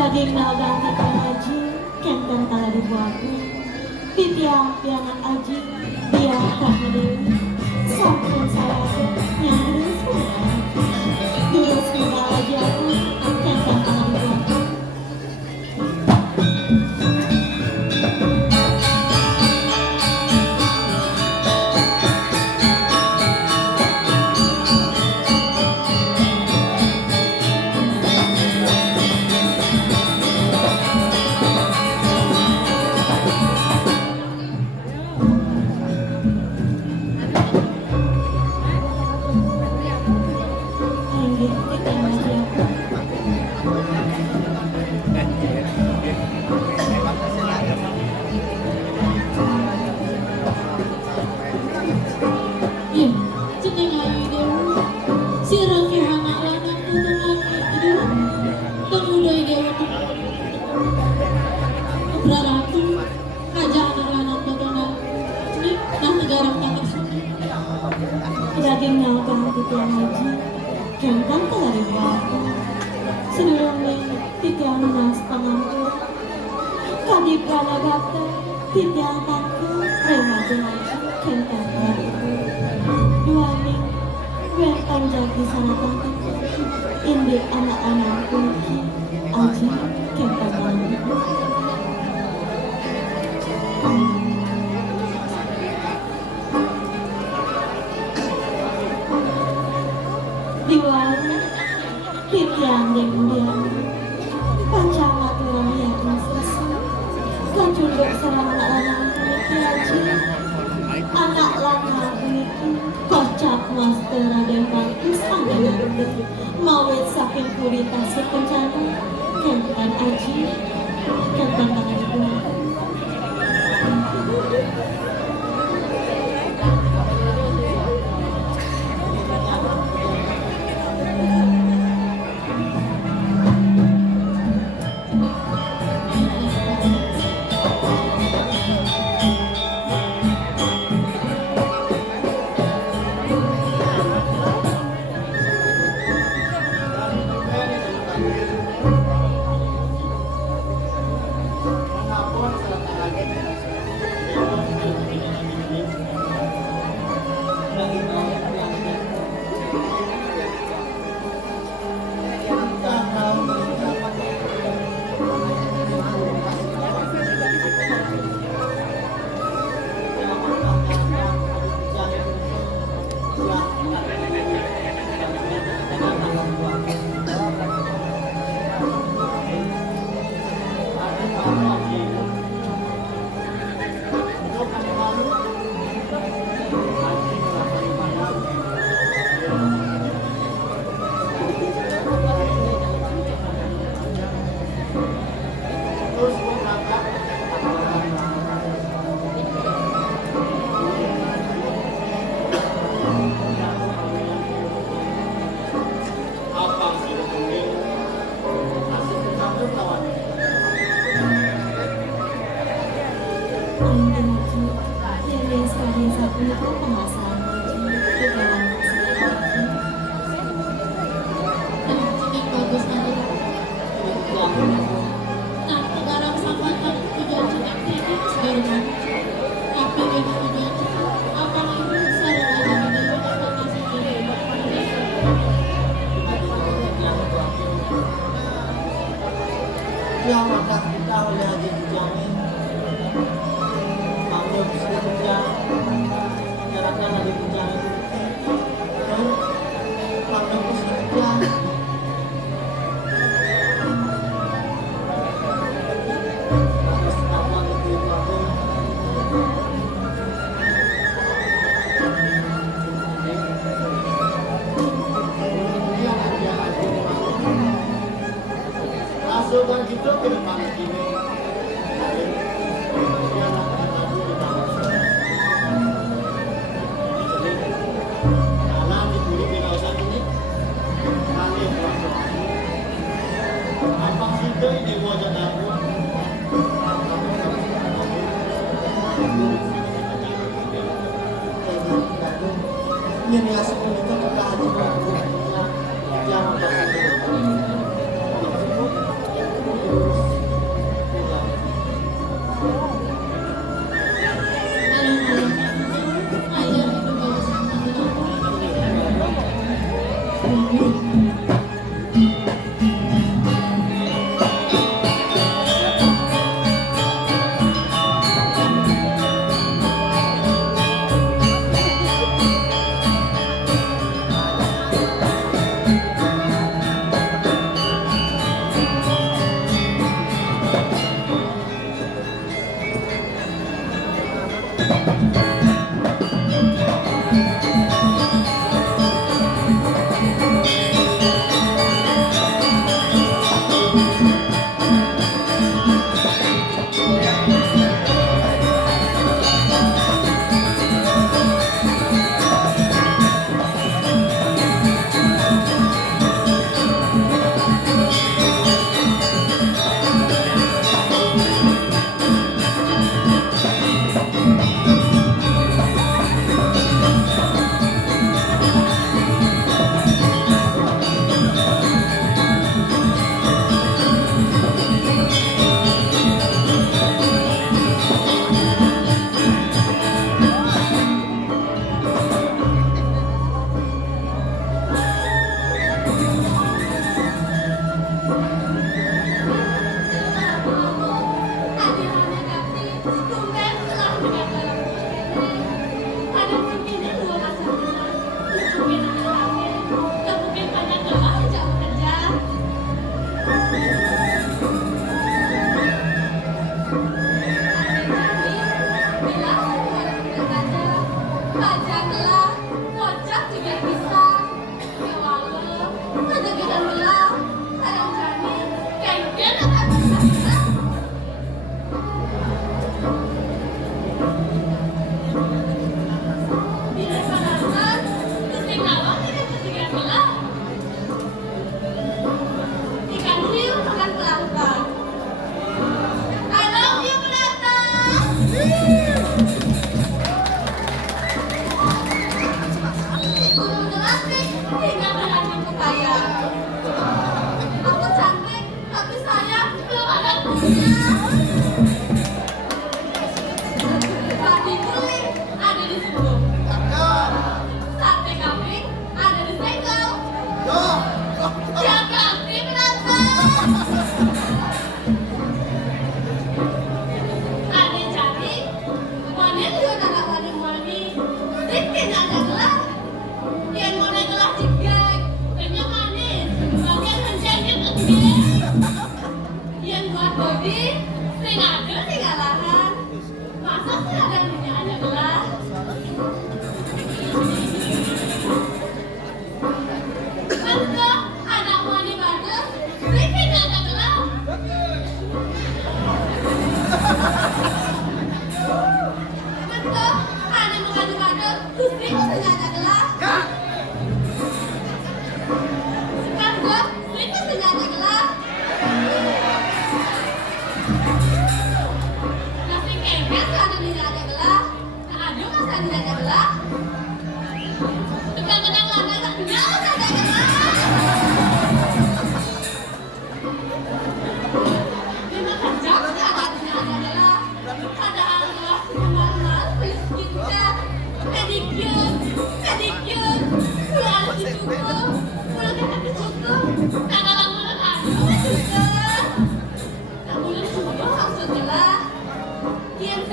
Daging naganti kan aji, kenten tala dibuatnya. Pipiang-piangan aji, dia tak medewi. Sampun saya yang terus terus kita aji aku, kenten tala dibuatnya. Daging nyangkang titiang haji, kentang telah dibuat. Sedurungnya titiang nas pangampur, kadi pranagata titiang tangku, remaja haji, kentang telah dibuat. Duaning, wentang jagi sana tangku, indi anak-anak kunci, aji, kentang telah dibuat. Diwang, titiang diam-diam, pancangat tulang yang sesi, kacunduk sarang anak-anak memiliki haji, anak lama memiliki kocak master raden bangkus angganan, mawet saking kuritasi kencana, kentan aji, kentan tangan dibuang. Ya maka kita oleh haji dijamin Maklum sudah dijamin Jaraknya lagi dijamin Dan maklum sudah dijamin Atas apa itu aku Ini yang haji masukkan gitu ke depan sini. Jalan dibuli di kawasan ini. Kali apa sih itu ide wajah aku? Ini asal itu kita haji jangan pasang.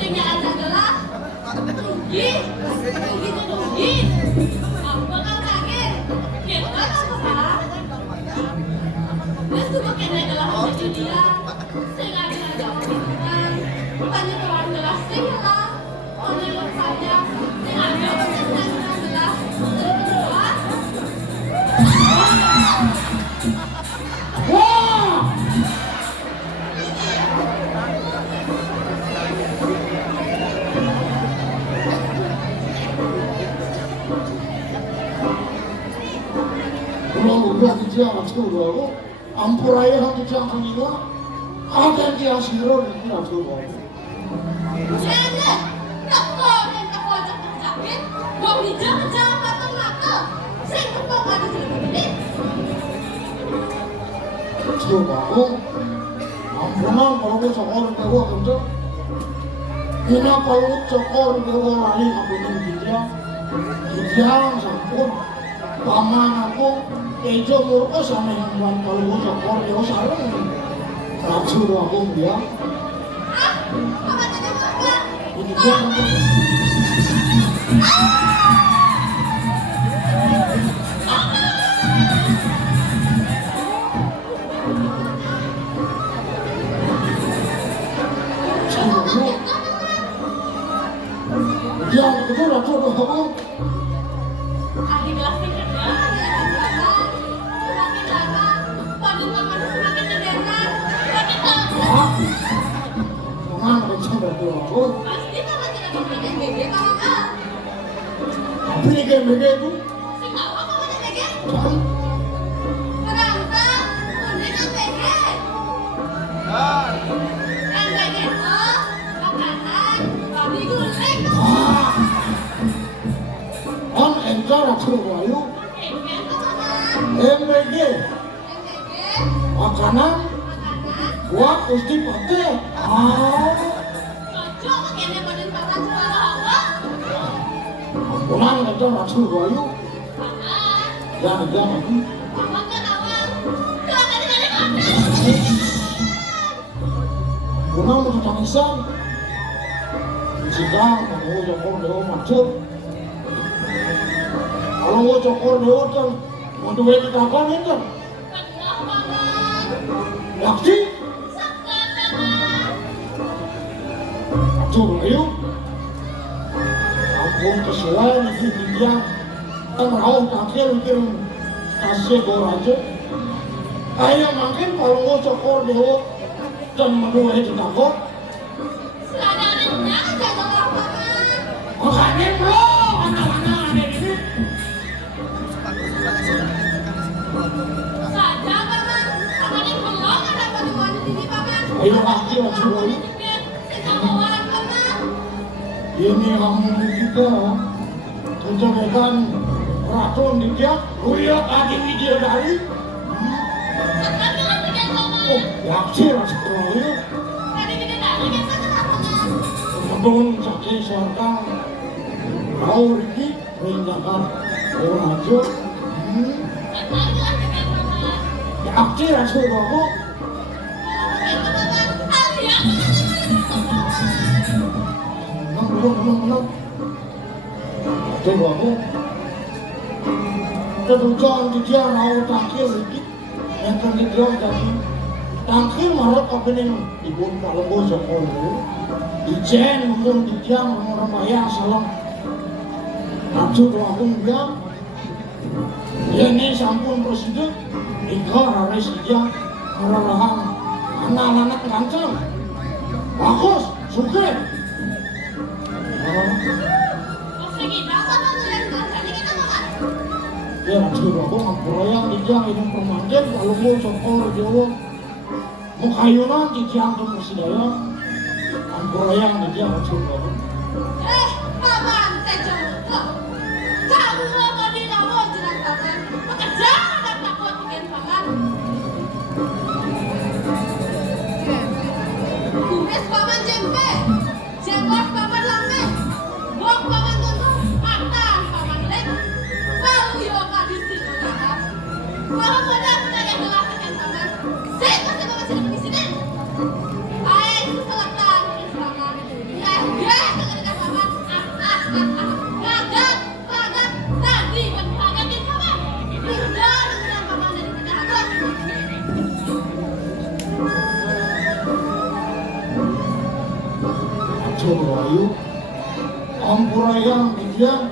sehingga ada gelas rugi rugi apa kau kaget kita apa terus tuh kena gelas rugi dia sehingga bisa jawab dengan tanya tuan gelas sehingga oleh saja sehingga jawab dengan gelas kedua udah dijiang coba ampuraya hati jiang kaniwa ada jiang siro dan tidak coba jadi teko yang teko cakit wong hijau jangan mata-mata sing teko ada sing begini coba aku ampunan kalau aku cokor dewa kenceng ini kalau cokor dewa lali aku dijiang sampun paman aku kejo murko sama yang buat kalau gue cokor dewa sarang raksu aku dia apa tadi apa ini dia dia itu lah coba aku akhir gelasnya kerja semakin lama panen paman semakin terdengar semakin lama jangan kenceng dari aku pasti paman tidak memiliki bebe paman tapi ini kayak beda itu sing apa paman yang bebe jangan berantem mendingan bebe yang bebe oh makanan babi guling on enjoy raksu ayu bebe paman MBG yang bebe makanan makanan buat usti pate cocok kayaknya badan paman suara hawa ampunan enjoy raksu ayu paman jangan paman kan awal tuh dari mana ampunan mau tangisan jika mau cokor dewa macet kalau mau cokor dewa kan mau duit kita apa nih kan Pernah paman yaksi Sakit paman coba ayo ampun kesuai nih dia kan mau takir mikir kasih gor aja ayo makin kalau mau cokor dewa dan mau duit kita kok Seladarnya aja dong paman makanya belum anak-anak ada ini Saja paman Paman yang belum ada pertemuan di sini paman ayo laki laki ayo Sejauh orang paman ini kamu kita kecobekan racun di dia lihat lagi video dari Sekarang bilang dengan paman oh yaksi rasa ayo Tadi bikin tadi kan paman teman sakit serta kau Riki meninggalkan orang aja Sekarang bilang dengan paman yaksi rasa aku menang coba aku kedudukan di dia mau takil Riki yang terlihat jadi tangkil marot opening ibun kalau gue jokol ijen mungkin di dia orang bayar salam nafsu aku dia ini sampun presiden ikor harus dia orang anak-anak gancang bagus suka ya nafsu aku ngaproyang di dia ini permanjen kalau gue jokol Jawa mau kayunan di tiang tuh mesti daya amproyang di dia nafsu aku paman tejo kamu mau di lawa jenang paman bekerja dan takut bikin paman kumis paman jempe jenggot paman lambe buang paman tunduk mata paman lek kalau yoga di sini kalau benar-benar yang dilakukan paman saya pasti paman sini di sini. Hai, selatan, paman. ampurayang didiang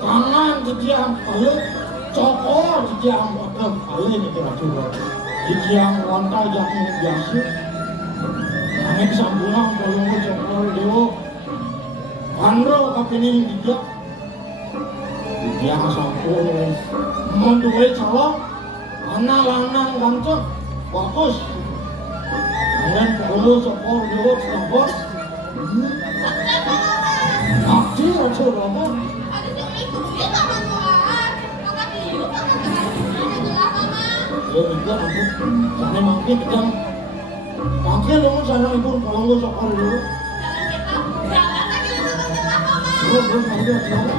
tangan didiang balik cokor didiang wadam balik ini kira-kira didiang lantai yang biasa angin sambulang balungu cokor dewo bandro kapini didiang didiang sampun menduwe calon anak lanang ganteng bagus angin balungu cokor dewo sampun Abdi aja Rama. Ada yang ikut dia taman muaan. Maka dia taman tengah gelah paman. Ya juga aku. Sana mangke kedang. Mangke dong sana ibu kalau nggak sokor dulu. Jalan kita, jalan lagi taman gelah paman. Terus mangke jalan.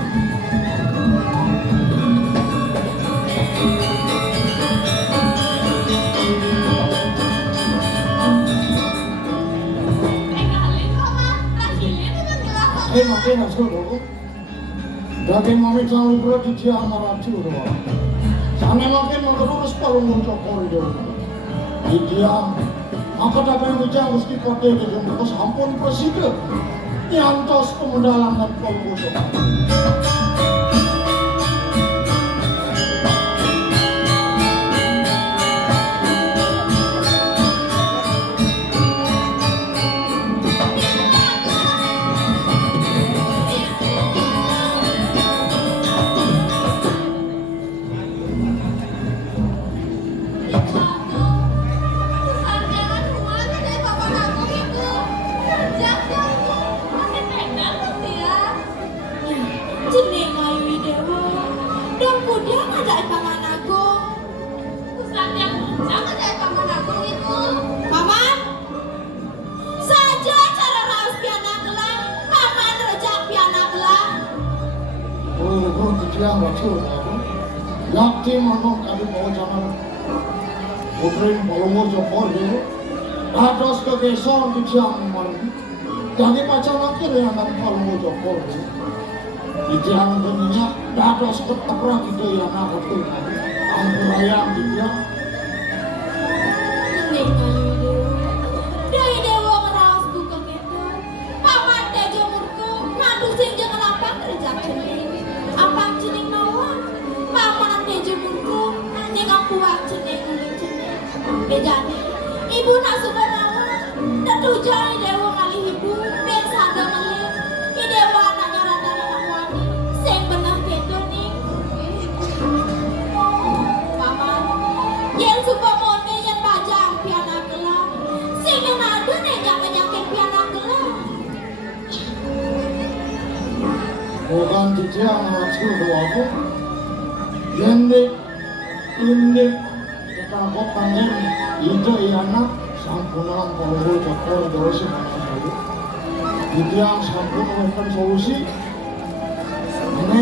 Makin asal dulu. Daging mami jangan lupa dia maratu dulu. Sana makin terus palung cokor dulu. Diam. Maka dapat bicara mesti pakai di jumlah sampun presiden. Nyantos kemudahan dan palung cokor. Yang racun aku, yakti manok kali mau jangan putrin palungu jokor dulu, atas kegesan di tiang malam, jadi pacar akhir yang akan palungu jokor dulu, di tiang dunia, atas keteprak itu yang aku tuh, anggur ayam di tiang. Dari dewa merawat bukan itu, paman tejo murku, naduk sing jangan apa kerja cening. Apa cening nawa? Paman tejo murku, ning kuat cening uling cening. Bejane, ibu nak sudah nawa, tetujai dewa kali ibu, ben sadar melih. Ki dewa anaknya rata-rata anak wani, sing benah kedo ning. Paman, yen supamone yen bajang piana gelah, sing nado nek nyakit piana gelah. Bukan di tiang racun aku, yendik, indik, ketangkap tangan, itu anak sampunan palungu cokor terus mana saja. Di tiang sampun menemukan solusi, ini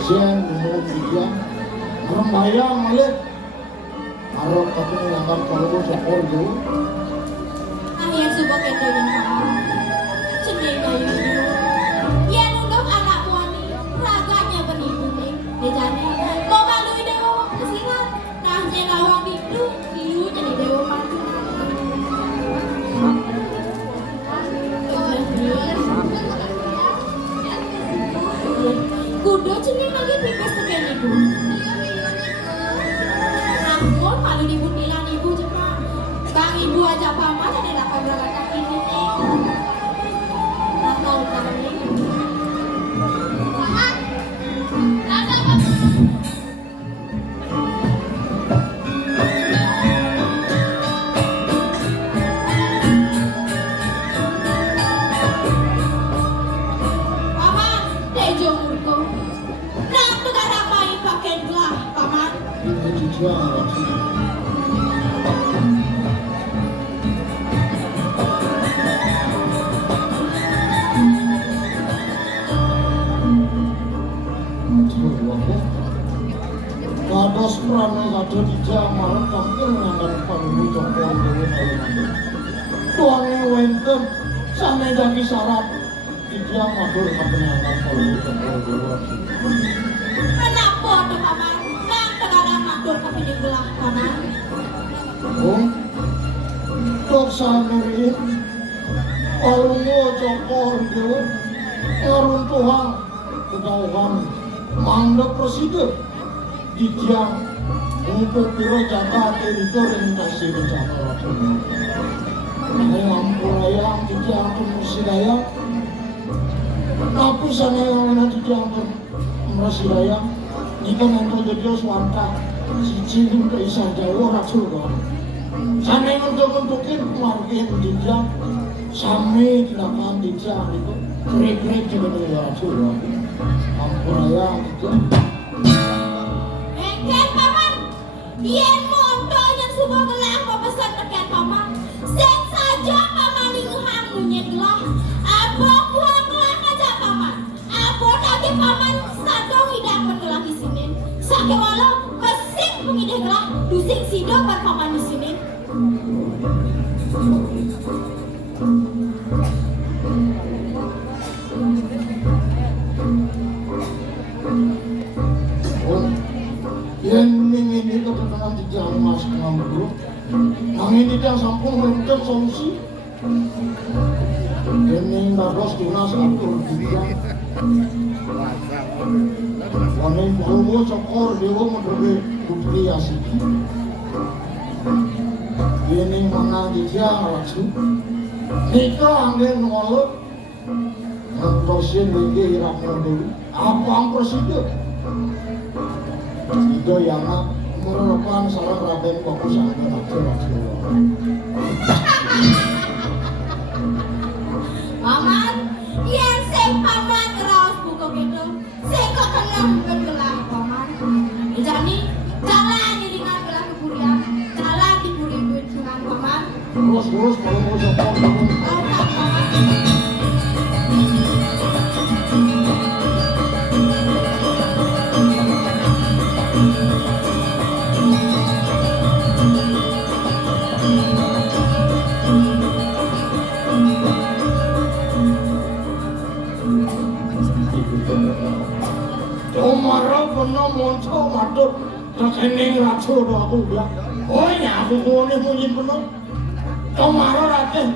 ijen minum di tiang, rembayang malik, harap tapi menangkan palungu cokor dulu. Akhir subak itu yang paman, cening kayu itu. Yen unduk anak wani, raganya beribu ning. Bejane, mau malu dewa kesirat, nah jenawang itu, diu jadi dewa mati. Kudu cening lagi pipis tekan ibu. Namun malu ibu bilang ibu cuma, bang ibu aja paman jadi lakukan berangkat kaki ini. Nah tahu kami. Paman, ada apa? Paman, tejo murko. Nak negara main pakai gelah, paman. Ini di tiang racun. Kados prana kado dijak marang tampil ngangkat palungu cokor dulu alun-alun. Tuange wentem same daki syarat dijak madur kapenyangan palungu cokor dulu. Kenapa tuh paman? Nak negara matur kepindik gelah, paman. Tok sanurin palungu cokor dulu ngeruntuhan kejauhan mandek presiden dijang untuk piro jaka teritori kasih bencana waktu ini Ampuraya dijang Musidaya tapi sana yang enak dijang Musidaya jika nanti jadi swanta cici ke isah jauh rasul kan sana yang untuk-untukin margin dijang sami dilakukan dijang itu krik-krik juga dari rasul kan Ampuraya dijang Ken paman, yen mondo yang subuh gelah pepesan teken paman. Sen saja paman inguhang munyet gelah. Apa kuang gelah aja paman. Apa tadi paman sadong hidak bergelah di sini. Sake walau mesin pengideh gelah dusing sido bar paman di sini. Yang ini kebetulan tidak mas ngambru, yang ini tidak sampung memberikan solusi. Ini terus tunas atur juga. Ini baru cokor dewa menjadi dupliasi. Ini mana dia langsung. Nika angin walut, mentosin lagi rakyat dulu. Apa yang presiden? Itu yang merupakan salah Raden Bagus Angga Paman, yen sing paman raos buku gitu, sing kok kena bergelah paman. Jadi jalan dengan gelah keburian, jalan diburi duit dengan paman. Terus kalau mau sokong Oh, paman. Omaro pernah muncul matur terkening racu aku bilang oh ya aku ngone munyin penuh Omaro ratih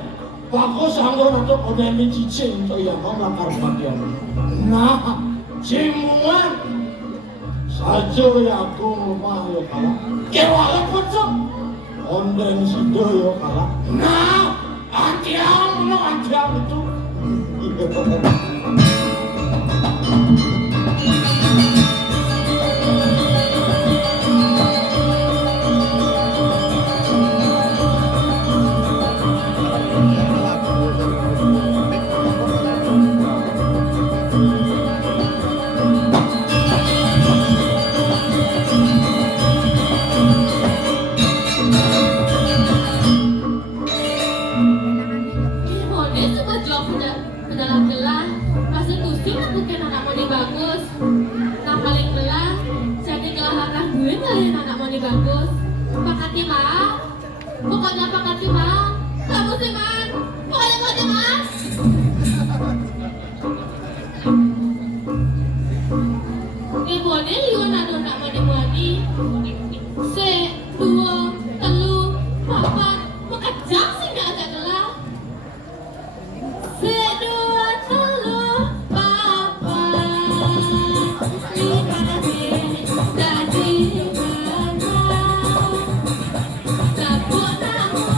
bagus anggo racu kodemi cicing so ya mau langkar bagian nah cimuan saja ya aku rumah ya kalah kewala pecok ondeng sido ya kalah nah antiam itu Sabuk namun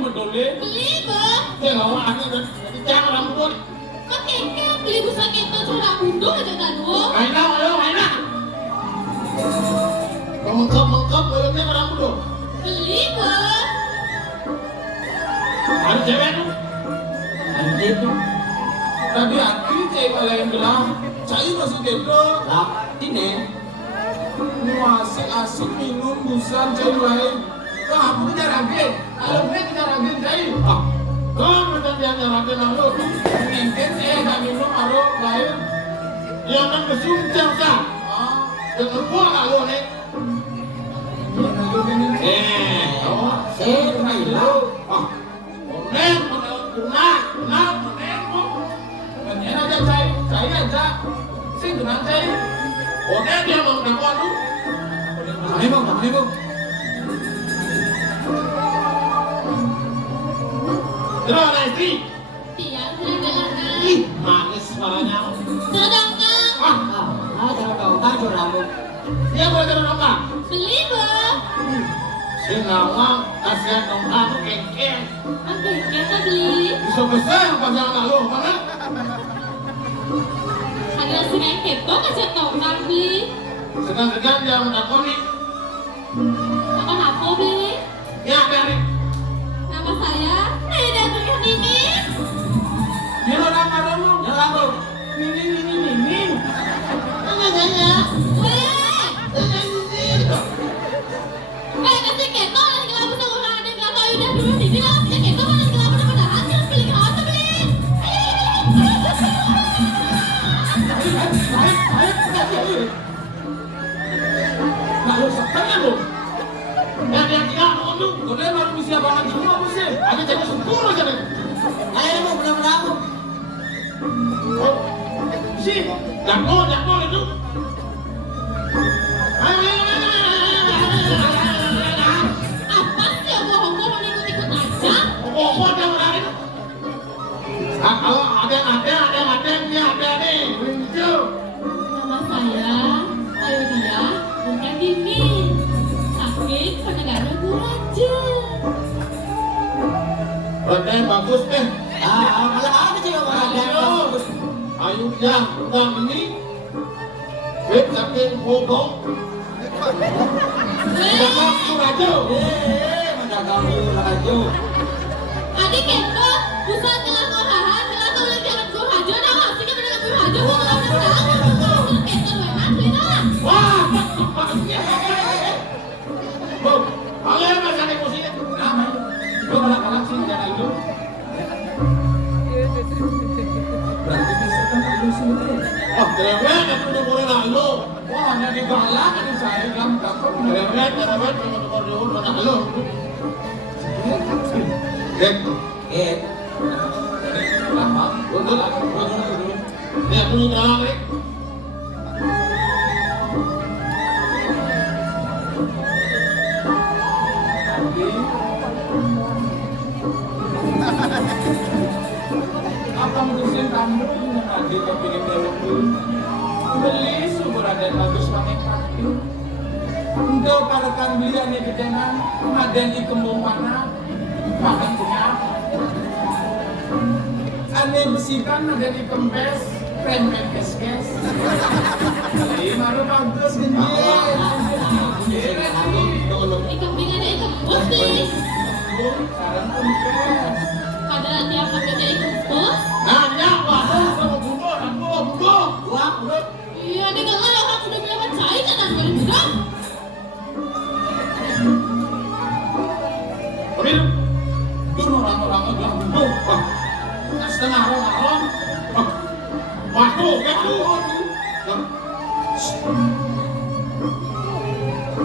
medole. Beli bang. Ya lawan aku jangan rambut. Kok keke beli busa kita curang bundung aja tadu. Aina, ayo Aina. Mengkap bayarnya ke rambut dong. Beli bang. Ada cewek tuh. Anjing tuh. Tadi aku cewek lain bilang, saya masih gendong. Lah, ini Masih asik minum busan cewek lain. Nah, aku nyaragin. Kalau gue nyaragin cewek. Ah, kau macam dia nyarakin lalu. Mungkin gak minum aro lain. Yang kan kesuncang sah. Dengan gua lalu nih. Oh, Sirmilo. ah, neng, kunang, neng, Kemudian aja saya aja. Sing dengan cewek. oh neng dia mau dapat tuh. Tahan ibu. Terus ada istri. Tiang sedang Ih, manis suaranya. sedang Jangan kau tahu rambut. Dia boleh nongkrong. beli bang. Si Nawang kasihan nongkrong tuh kengkeng. Oke, kita beli. Bisa besar pasangan lalu mana? Ada nasi kayak keto aja tau kan beli. Segan-segan dia mendakoni. Apa apa beli? Ya dari. Nama saya Neda Nurhadini. Dia orang marah Ya rambut. Ini. Kasih keto ada kelapa sama orang ada kelapa udah dulu di sini lah. Keto ada kelapa sama darah jangan beli kelapa beli. Lalu setengah lu. Ya dia kira mau tuh. Kau baru bisa banget semua apa sih? Ada jadi 10 jadi. Ayo mau belum rambut. Oh, si, jago itu. Apa sih yang bohong mau ikut-ikut aja? Apa yang lain? Ah, kalau ada nih, muncul. Nama saya Ayudia Nurhadini. Sakit penegara Guraja. Berarti bagus deh. Malah ada sih yang ada. Ayo yang bukan ini. Web saking bobong. Jangan kurajo. Menjaga laju. Adik keto, pusat dengan korahan, dengan tuh lagi anak Guraja dah. Sini penegara Guraja gua nggak ada tahu. Keto gue asli dah. Wah, Bob, kalian masih ada musiknya? Nama itu. Lu kalak-kalak sih jangan itu. Berarti bisa kan lu sendiri. Oh, cerewet, aku udah boleh lalu. Wah, hanya digalak kan saya kan takut. Cerewet, udah lalu. Gitu. Lama. Ini aku nih jalan nih. Apa mutusin kamu nanti kepingin telepon beli sumber ada bagus pakai kaki untuk parakan belian di kejangan madan di kembung mana makan punya ane besikan madan di kempes krem kes beli maru bagus Ikan pinggan ikan bus nih. sarang kempes Padahal tiap paketnya ikan bus. Nanya, waduh, sama bunuh, bunuh. Iya, dia nggak ngalah aku udah bilang saya jangan boleh budak. Begitu. itu orang-orang bilang Wah, setengah orang. Waduh, gitu.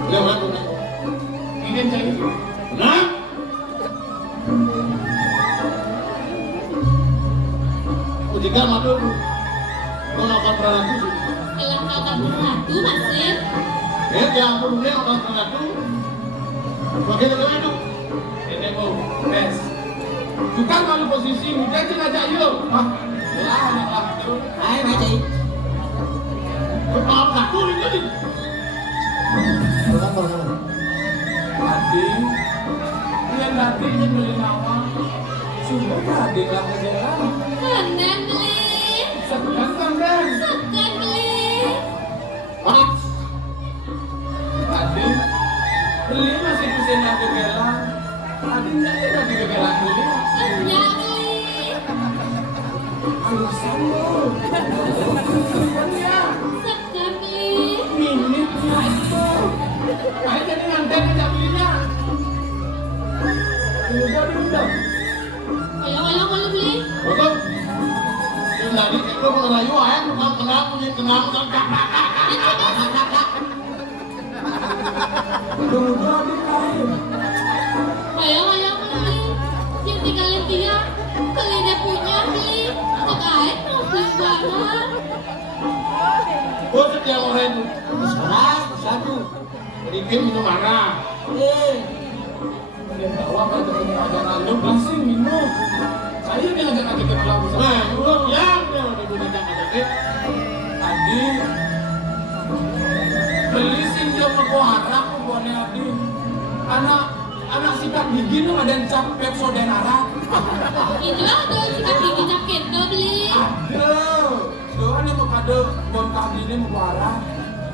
Ya, waduh. ingin saya itu Nah, jika madu, kau akan pernah itu. Elah kakak beratu masih. Yang punya akan pernah itu. Bagaimana itu? ini mau tes bukan kalau posisi muda jenajah yuk ya anak waktu Ayo baca. Kepala satu ini. tadi dia nanti beli nawang. Sudah tadi lah kejalan. Kandang beli. Sekarang kandang. Sekan beli. Tadi beli masih pusing aku gelang. Tadi enggak ada lagi gelang beli. Enyak beli. Alasan lo. Sebenarnya Sekan beli. minitnya itu. Ayo jadi nganten aja belinya. Udah. Ayo kalau beli. Betul. Jadi itu mengerayu ayam kenang punya kenang Udah dikain. Ayo kalau beli. Yang tinggalin dia. Beli dia punya beli. Cekain mau beli banget. Gue setiap orang itu Sekarang satu. bikin minum mana? Dia bawa pada pengajaran lu langsung minum. Saya yang ngajak lagi ke pulau besar. Nah, lu yang digunakan ada Tadi beli sing dia mau harap pokoknya tadi. Anak sikat gigi nu ada yang cap Pepsodent. Itu ada sikat gigi cap kendo beli. Aduh, doan yang mau kado bom kami ini mau harap.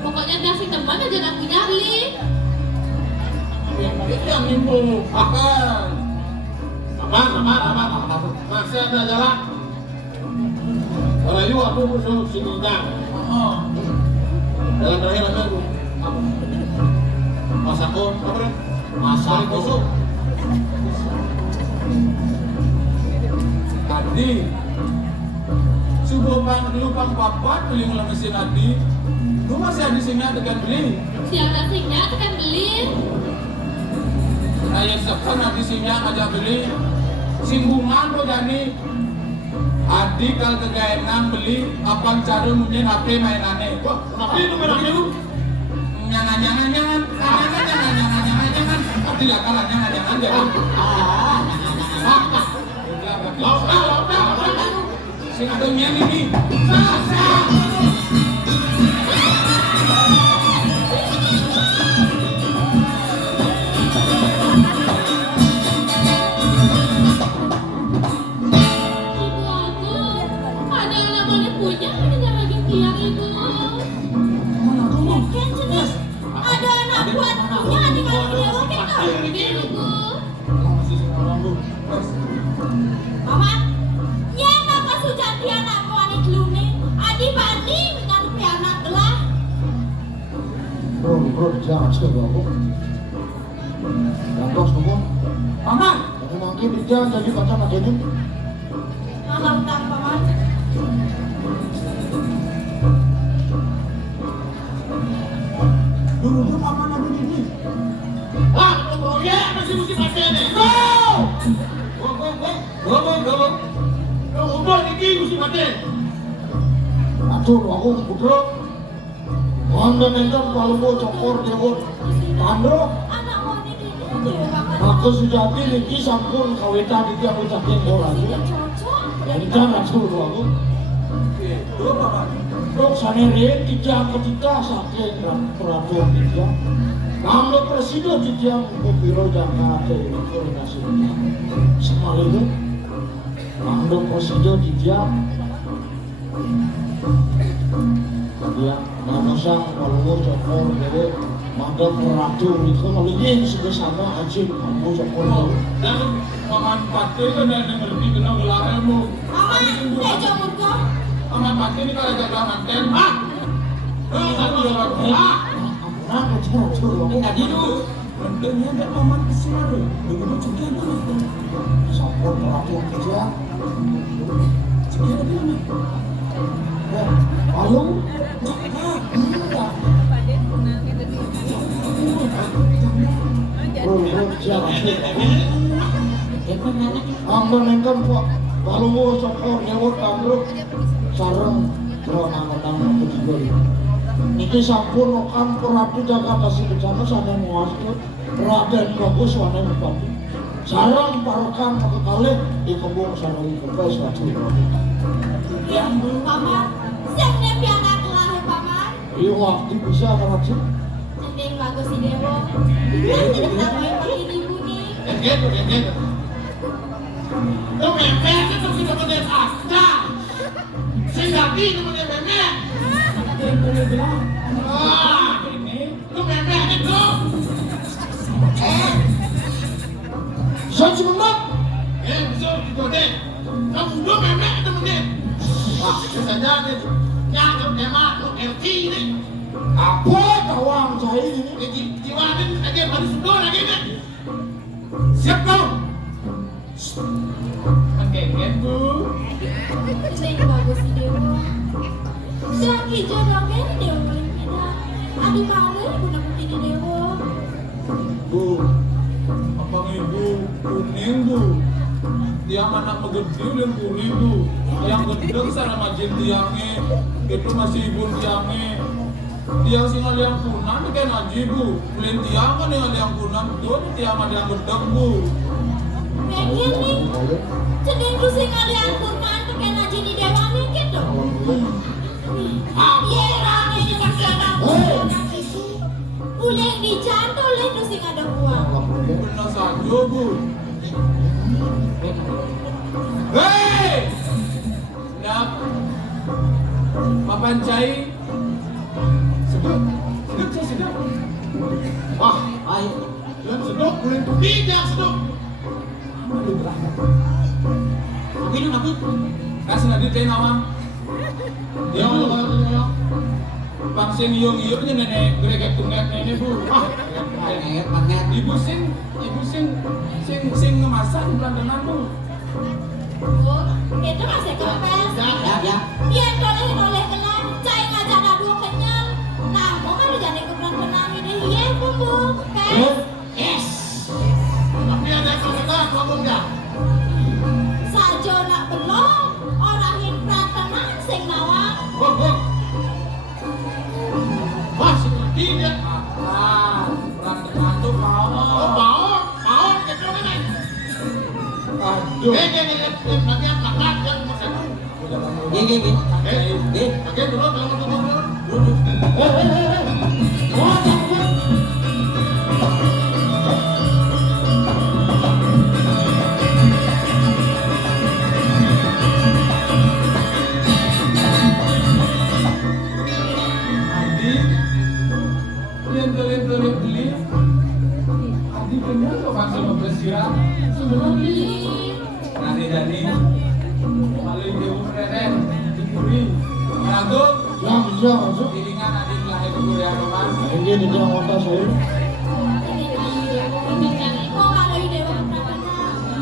Pokoknya kasih teman aja gak punya beli. Yang nimbu akan. Aman. Masih ada jalan. Kalau aku musuh sini dah. Jalan terakhir apa itu? Masakon, apa deh? Masak kosong. Tadi subuh lupang papat beli ngulang mesin tadi. Lu masih ada sini tekan beli. Siang nasinya tekan beli. Saya sekarang nanti sini aja beli. Singgungan lo jadi. Adik kalau kegaenan beli apa cara mungkin HP mainannya. Wah, Tapi itu merah itu. Jangan. Tapi lah kalah jangan jadi. Lauta. Sing ada nyanyi nih. Ibu aku ada anak boleh punya ada lagi tiang ibu. Kan jelas ada anak buat punya adik kalau dia oke kan ibu. Masih sing orang lu. Mama, ya maka sujati anakku anik lune. Adi bandi dengan anak gelah. Bro, jangan coba aku. Gantos kamu. Aman. Aku mungkin dia jadi pacar aja nih. Malah utang paman. Dulu aman ada ini. Bro, ya masih mesti pacar nih. Go. Udah ini mesti pacar. Aduh, aku putra. Anda nendang kalau mau cokor dewot. Tandro. Anak wanita ini aja makan. Aku sejati niki sampun kawitan iki aku caking bola iki. Cocok. Jadi jangan suruh aku. Itu aman. Dok sanerin kijang ketika saking peraturan tiga. Ngambil presiden kijang biro jangka koordinasi kijang. Semalih ngambil presiden kijang. Dia manusang kalau cokor dari mandal peratu itu ngelihin sebesarnya aja kamu cokor. Dan paman pati kan ada ngerti kena gelar ilmu. Aman, saya jawab kok. Paman pati ini kalau jaga manten. Satu jaga Nah, kecil tuh, aku Tadi dulu. Mantennya ada paman kesini tuh. Begitu juga tuh. sampun peratu kijang. Sekian lagi mana? Ayo, Aman engkan kok kalau mau cokor nyewot ambruk sareng beronang-onang ketiga. Niki sampun okam peratu Jakarta si bencana sana muasut Raden Bagus wana bupati. Sareng parokan kekalih di kembung sareng kertas wajib. Paman, siang nepi anak lahir paman. Iya waktu bisa kerajin. Cending bagus si Dewo. Bilang tidak tahu yang pakai ibu nih. gitu. Itu memek itu kita bener fakta. Sejati itu bener memek. Yang boleh bilang, Ah, ini itu memek itu. Saya cuma bisa juga deh. Kamu dua memek itu bener. Wah, biasanya nih nyangkep emak lu RT nih. Apa kawang saya ini? Jiwanin aja harus sudah lagi nih. Siap kau. menggengget bu. Ini bagus sih Dewa. Dan hijau dongeng Dewa paling enak. Aduh malu ibu nak begini Dewa. Bu, abang ibu kuning bu. Tiang anak megede dan kuning bu. Yang gedeng sana majin tiangnya, itu masih ibu tiangnya. Tiang sing aliang kunan kan aji bu. Beliin tiang kan yang kunan betul, tiang ada yang gedeng bu. Pengen nih. Sedih ku sing kalian kurman keken aja di Dewa nih gitu. Iya rame di masyarakat. Boleh dicantul itu sing ada uang. Benar saja bu. Hei! Nak, papan cai. Sedap, cai sedap. Wah, ayo. Dan sedok boleh tidak sedok. Aduh berat. Aku Kasih nanti cai nawang. Ya, Ya, bang sing iyo nenek greget tunggak nenek bu. Ah, Manget. ibu sing ngemasak di Belandanan bu. Bu, itu masih kempes. Ya. Dia oleh kelan, cai ngajak dua kenyal. Nah, mau kan jadi keberan ini. Iya bu, kan? Yes. Tapi ada komentar ngomong enggak? Sajo nak belum orang himpan tenang sing nawang. Bok. Wah, seperti dia. Ah, Belandanan tuh Oh, mau. mau, gitu kan? Aduh. Nanti yang makan yang makan. Gini. Oke, dulu. Wah, Adi, yang beli. Adi bener kok bangsa mau bersiram. Sebelum beli. Nanti dari paling jauh keren, dikuri. Ragu, yang bisa masuk. piringan Adi lahir ke Korea Roman. Ini di dalam otak saya. Kok kalau ide orang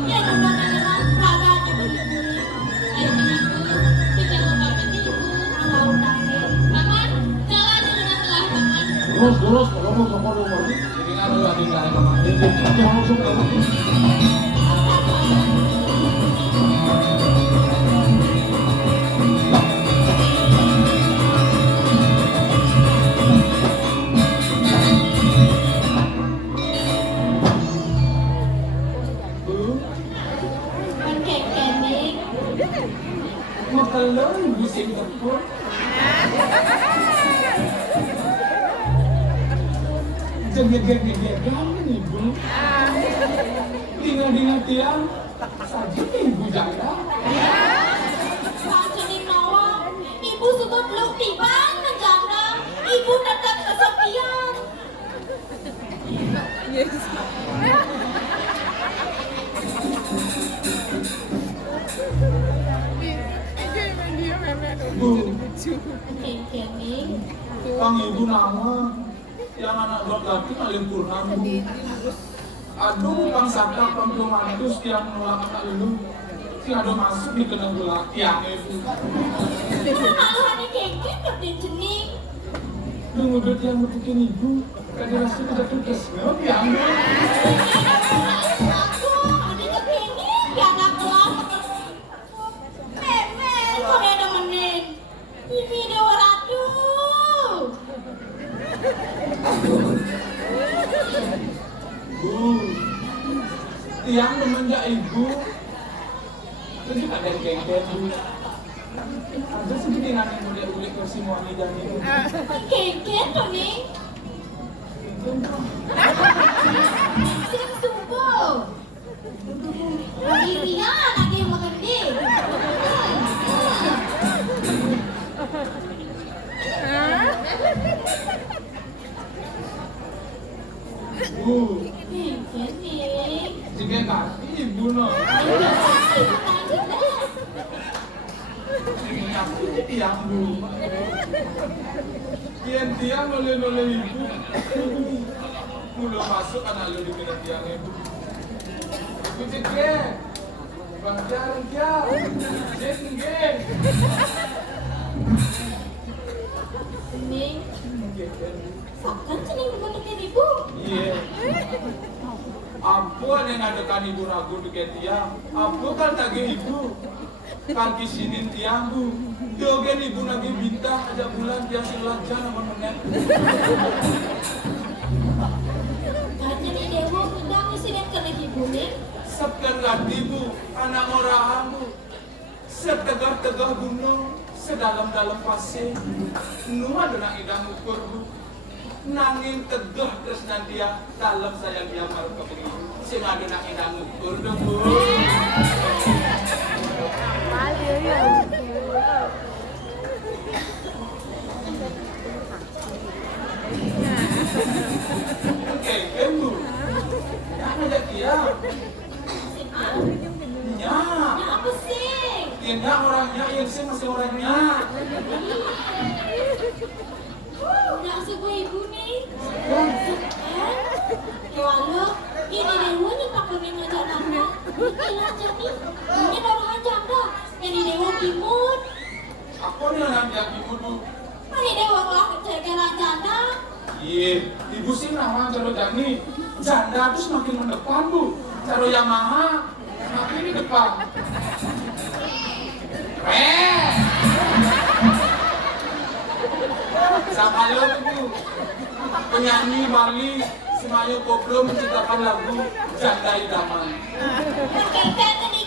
ya juga dengan raga aja beli-beli. Ayo temanku, kita ngobrol ibu. Kalau udah paman, jalan dengan telah paman. Terus, kalau mau sama rumah ini, Piringan lu Adi lahir Roman. jangan langsung kamu. Bu, Kekenik, makalon bising tepur. Jaga-jaga ibu. Tinggal tiang, saja ibu jaga. Pacening nawang, ibu suka belum tiba menjana, ibu tetap kesepian. Bu, Kekenik, Kang ibu nama yang anak dua laki paling kurang bu. Aduh, Kang Saka pembantus yang nolak anak lu. Si ada masuk di kena gula tiang ibu. kemaluannya kekek berdin jening. Lu ngudut yang ngebukin ibu. Kali rasa tidak tugas tiang. Aku, ada kekenik, gak ada kelas. Memet, kok ada nemenin. Ini Dewa Ratu. Bu, tiang memenjak ibu. Itu ada gengget bu. Ada sedikit yang ulik-ulik ke semua dan ibu. Kekek tuh nih. Sing subuh. Irian ada yang makan di. Kenny. Jika kaki ibu no. Aku tiang bu. Tiang noleh ibu. Mula masuk anak lu di kena tiang ibu. Ibu cekek. Bang jarang tiang. Jeng. Ini. Sakkan sini membutuhkan ibu. Iya. Apa yang ngadekan ibu ragu deket tiang? Apa kan tagih ibu? Kaki sinin tiang bu. Dogen ibu nagi bintang aja bulan tiang silaja nama menet. Hanya di dewa undang isinin kena ibu nih. Setegar ibu, anak orahamu. Setegar gunung, sedalam pasir. Numa denang idang ukur bu. Nanging tegah terus nanti dia dalam sayang dia maru kepegi. Si ngadu nak idang ukur dong bu. Oke, bu. Apa aja dia? Ya. Apa sih? Dia orangnya, yang sih masih orangnya. Nak sebuah ibu nih. Lalu ini dewa nih tak kuning aja nanda. Ini aja nih. Ini baru aja dah. Ini dewa kimut. Aku nih anak dia ibu tuh. Ini dewa lah kecekeran janda. Iya, ibu sih nama caro jani. Janda tuh semakin mendepan bu. Caro Yamaha semakin di depan. Sama lo bu. Penyanyi Bali Semayo Koplo menciptakan lagu Janda Idaman. Kakek tadi